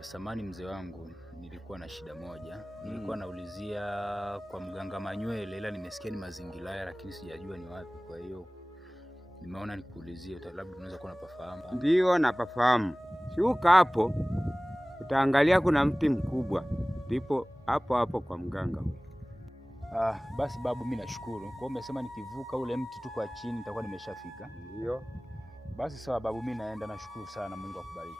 Samani mzee wangu, nilikuwa na shida moja. Nilikuwa naulizia kwa mganga Manywele, ila nimesikia ni mazingira haya lakini sijajua ni wapi. Kwa hiyo nimeona nikuulizie, labda unaweza kuwa unapafahamu. Ndio napafahamu. Shuka hapo utaangalia kuna mti mkubwa. Ndipo hapo kwa mganga huyo. Basi babu, mimi nashukuru. Kwa hiyo umesema nikivuka ule mti tu kwa chini nitakuwa nimeshafika. Ndio. Basi sawa babu, mimi naenda, nashukuru sana, Mungu akubariki.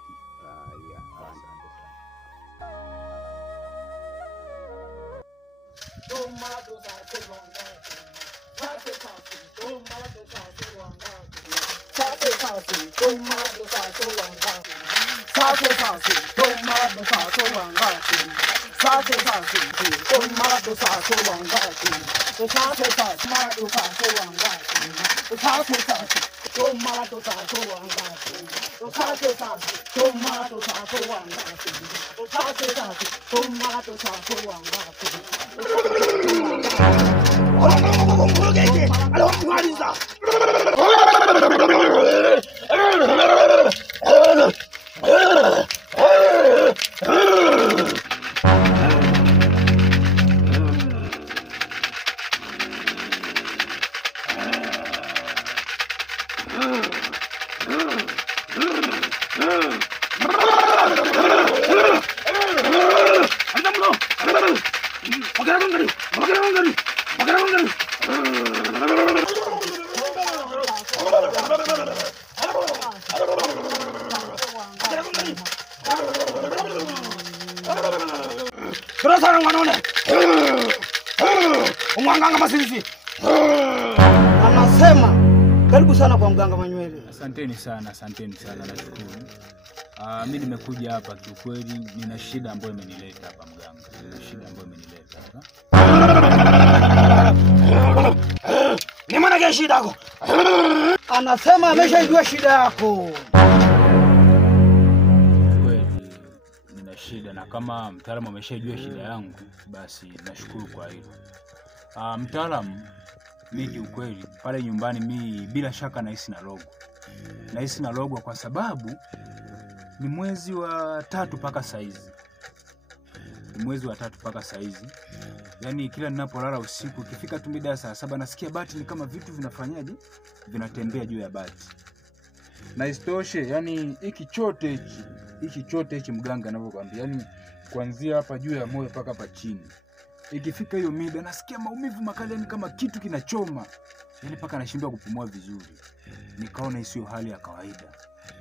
Sana mwanone. Mganga Masisi. Anasema karibu sana kwa mganga Manywele. Asanteni sana, nashukuru. Mimi nimekuja hapa kiukweli, nina shida ambayo imenileta hapa mganga. Ni maana gani shida yako? Anasema ameshajua shida yako. Shida, na kama mtaalamu ameshajua shida yangu, basi nashukuru kwa hilo. Mtaalamu, mimi ukweli pale nyumbani mimi bila shaka nahisi na logo kwa sababu ni mwezi wa 3 mpaka saizi. Yaani kila ninapolala usiku ikifika tu mida saa 7 nasikia bati ni kama vitu vinatembea juu ya bati. Na istoshe, yani hiki chote hichi mganga anavyokuambia, yani kuanzia hapa juu ya moyo mpaka hapa chini. Ikifika hiyo mida nasikia maumivu makali, yani kama kitu kinachoma. Yani mpaka nashindwa kupumua vizuri. Nikaona hii sio hali ya kawaida.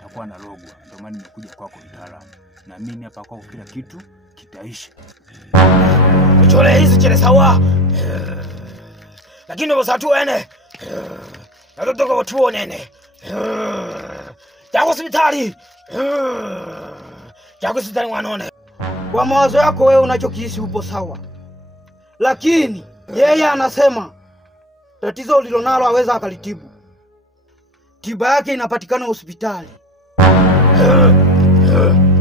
Takuwa na logwa. Ndio maana nimekuja kwako mtaalamu. Na mimi hapa kwako kila kitu kitaisha. Chole hizi chele sawa. Lakini wasatu ene. Natoka watu nene. Jako hospitali wanone. Kwa mawazo yako wewe unachokihisi upo sawa. Lakini yeye anasema tatizo ulilonalo haweza akalitibu. Tiba yake inapatikana hospitali.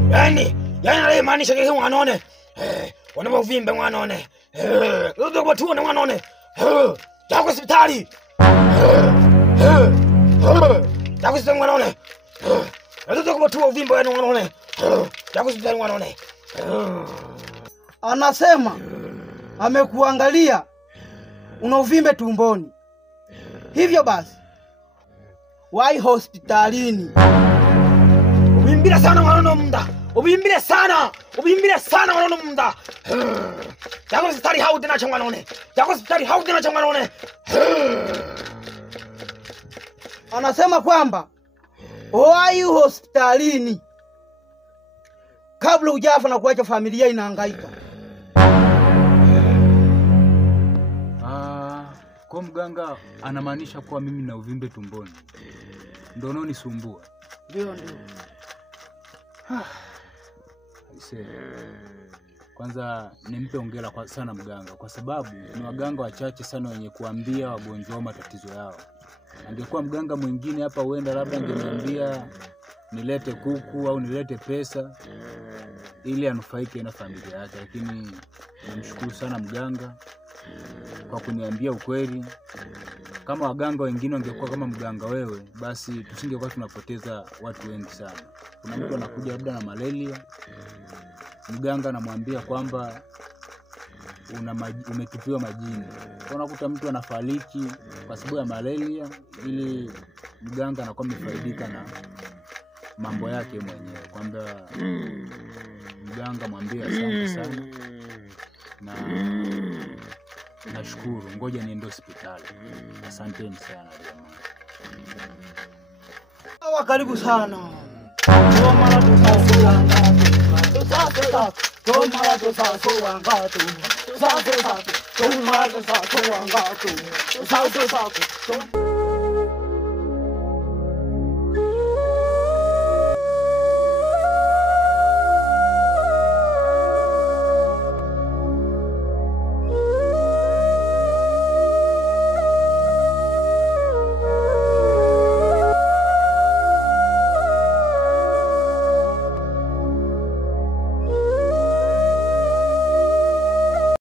Yani anayemaanisha kile wanone. Wanavimbe wanone. Ndio watu wanone. Jako hospitali. Jako hospitali wanone. Ndio watu uvimbe wanone. Jako hospitali wanone. Anasema amekuangalia una uvimbe tumboni. Hivyo basi wai hospitalini. Ubimbira sana wanono munda. Ubimbire sana wanono munda. Jako hospitali haude na changwanone. Anasema kwamba wai hospitalini kabla hujafa na kuacha familia inahangaika. Kwa mganga anamaanisha kuwa mimi na uvimbe tumboni ndio unanisumbua. Ndio. Kwanza nimpe hongera kwa sana mganga, kwa sababu ni waganga wachache sana wenye kuambia wagonjwa wao matatizo yao. Angekuwa mganga mwingine hapa huenda labda angeniambia nilete kuku au nilete pesa. ili anufaike na familia yake. Lakini nimshukuru sana mganga kwa kuniambia ukweli. Kama waganga wengine wangekuwa kama mganga wewe, basi tusingekuwa tunapoteza watu wengi sana. Kuna mtu anakuja labda na malaria, mganga anamwambia kwamba umetupiwa majini. Unakuta mtu anafariki kwa sababu ya malaria, ili mganga anakuwa amefaidika na mambo yake mwenyewe. Kwamba mganga mwambie asante sana na nashukuru, ngoja niende hospitali. Asanteni sana jamani. Karibu sana. Toma